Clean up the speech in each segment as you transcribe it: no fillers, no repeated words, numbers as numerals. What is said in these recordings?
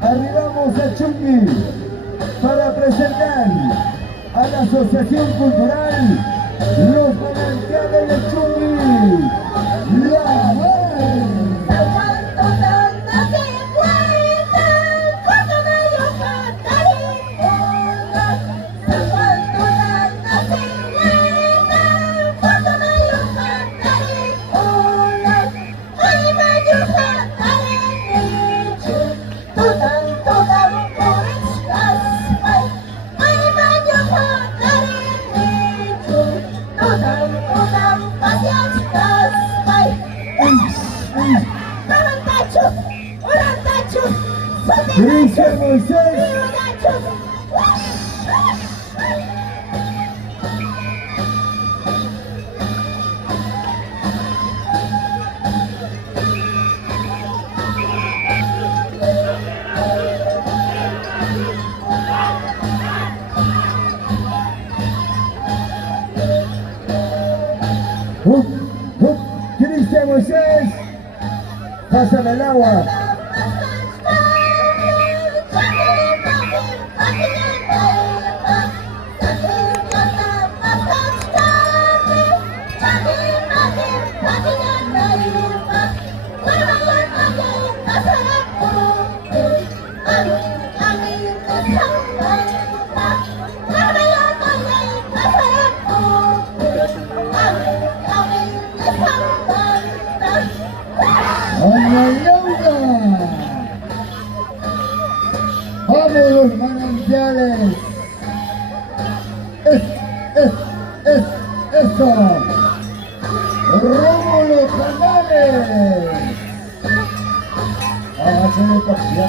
arribamos a Chungui para presentar a la Asociación Cultural Los Manantiales de Chungui, la Cristian Moisés. Cristian Moisés, pásame el agua. ¡Vamos los manantiales! ¡Eso! ¡Rómulo Canales! ¡Hágase pasión,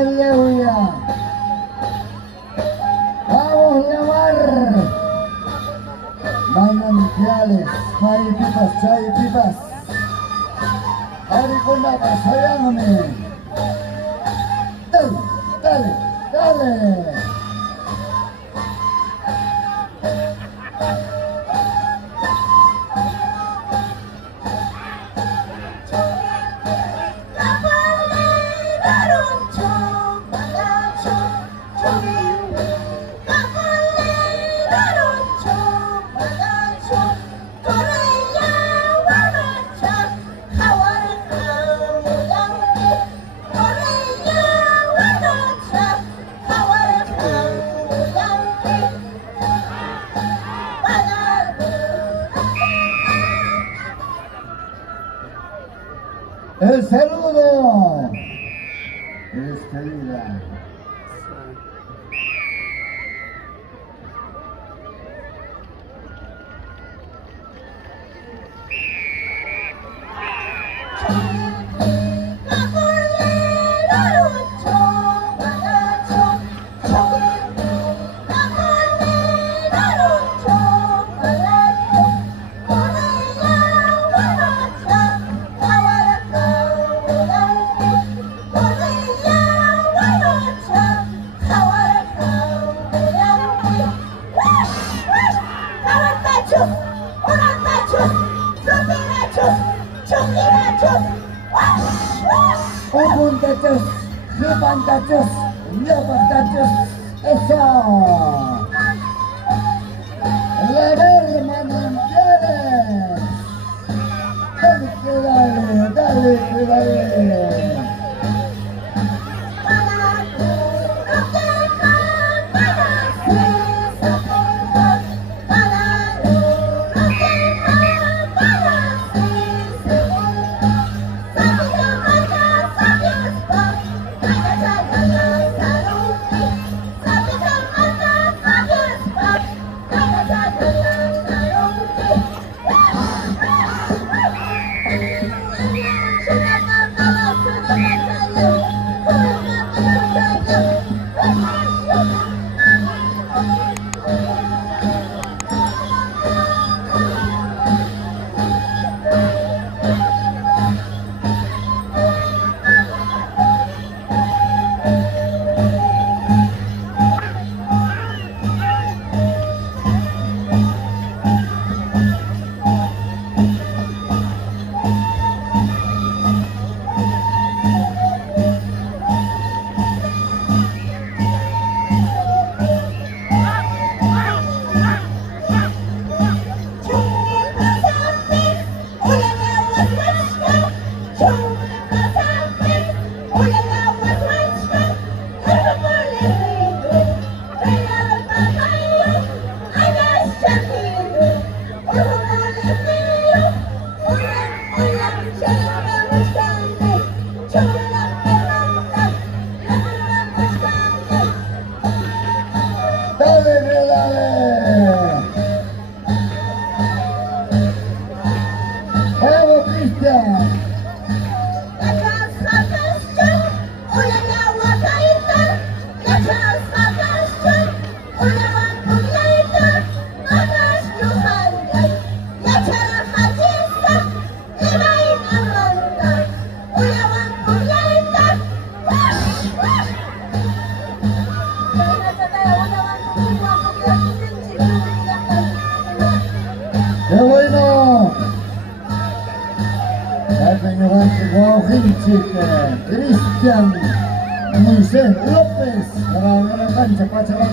¡Aleluya! ¡Vamos a llamar! Manantiales, chai pipas. Arikunda pasayame. Dale. El saludo es querida. Tachos, 9 tachos, 8 tachos, eso. Dale, que dale. Vamos, Cristian. ¡Qué bueno! Ya señor Wojcicki, Cristian Moisés López para la cancha Pachamama.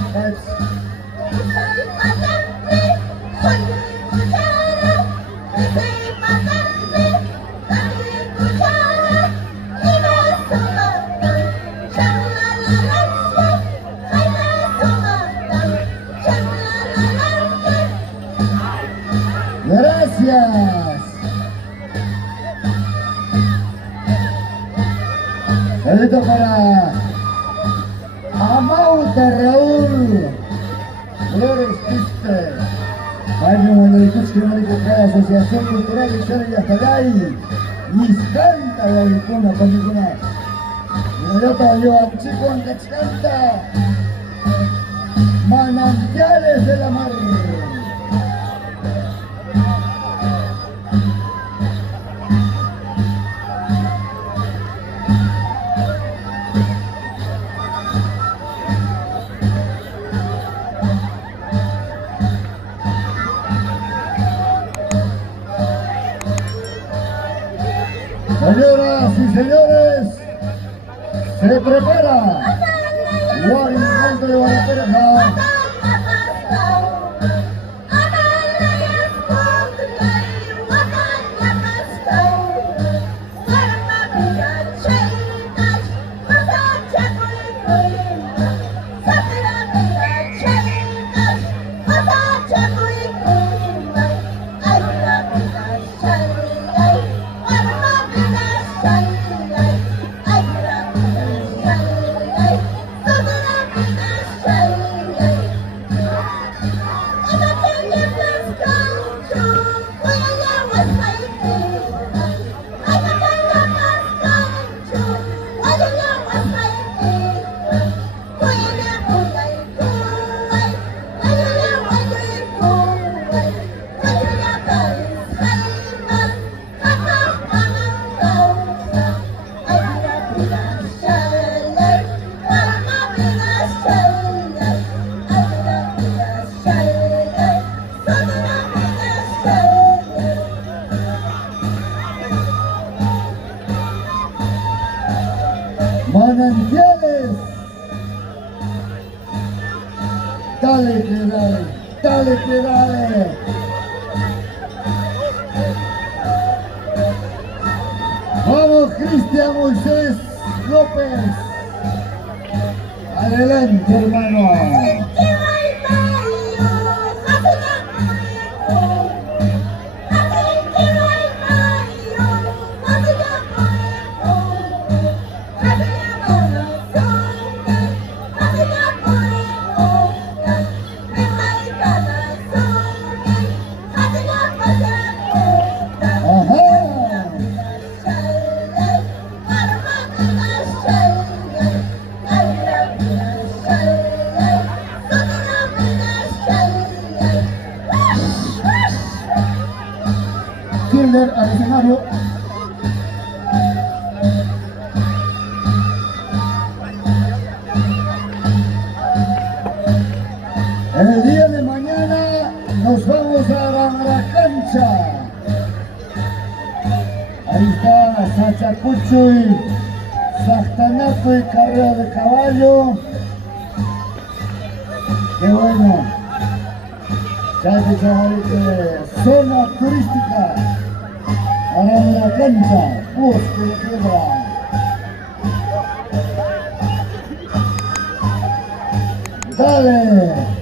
Gracias. Saludo para Amauta Raúl Flores Quispe, Mario Manericuski, Asociación Cultural y Historia de Astagay, Niscanta la Vicuna, Panicuna, Minayota, Joan Chico, Ancachcanta, Manantiales de la Mar. Señoras y señores, se prepara Guarimante de Guanapereja. Manantiales, dale que dale, dale que dale. Vamos, Cristian Moisés López, adelante hermano. Kilder al escenario. El día de mañana nos vamos a la cancha. Ahí está Sachacuchuy, Sachtanaco y carrera de caballo. Qué bueno. Ya que zona turística. Para la cancha, Bosque de Piedra. Dale.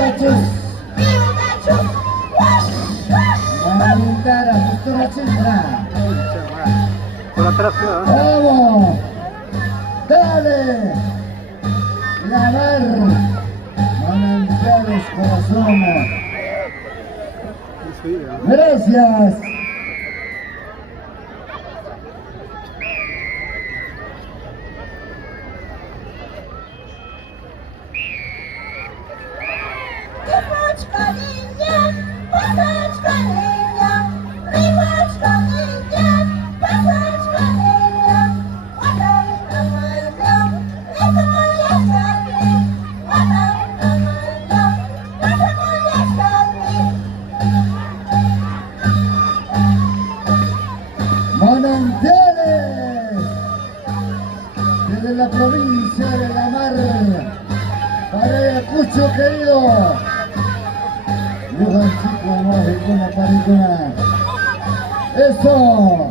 Tachus. Malindara, Cultura Chindra. Por atrás, ¿no? Vamos. Dale. Lavar. Manantiales corazón. Gracias. Manantiales desde la provincia de La Mar para Ayacucho querido. Luján chico, maricona, maricona. Eso.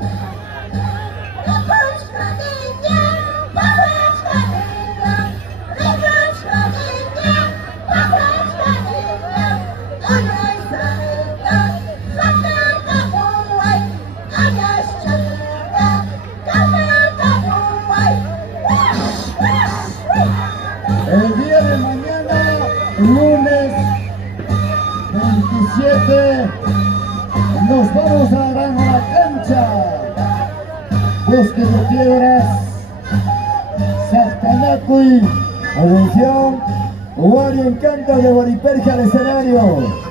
El día de mañana, lunes 27, nos vamos a la cancha. Bosque de Piedras, Sactanacuy. Atención, Wario Encanto de Boriperja al escenario.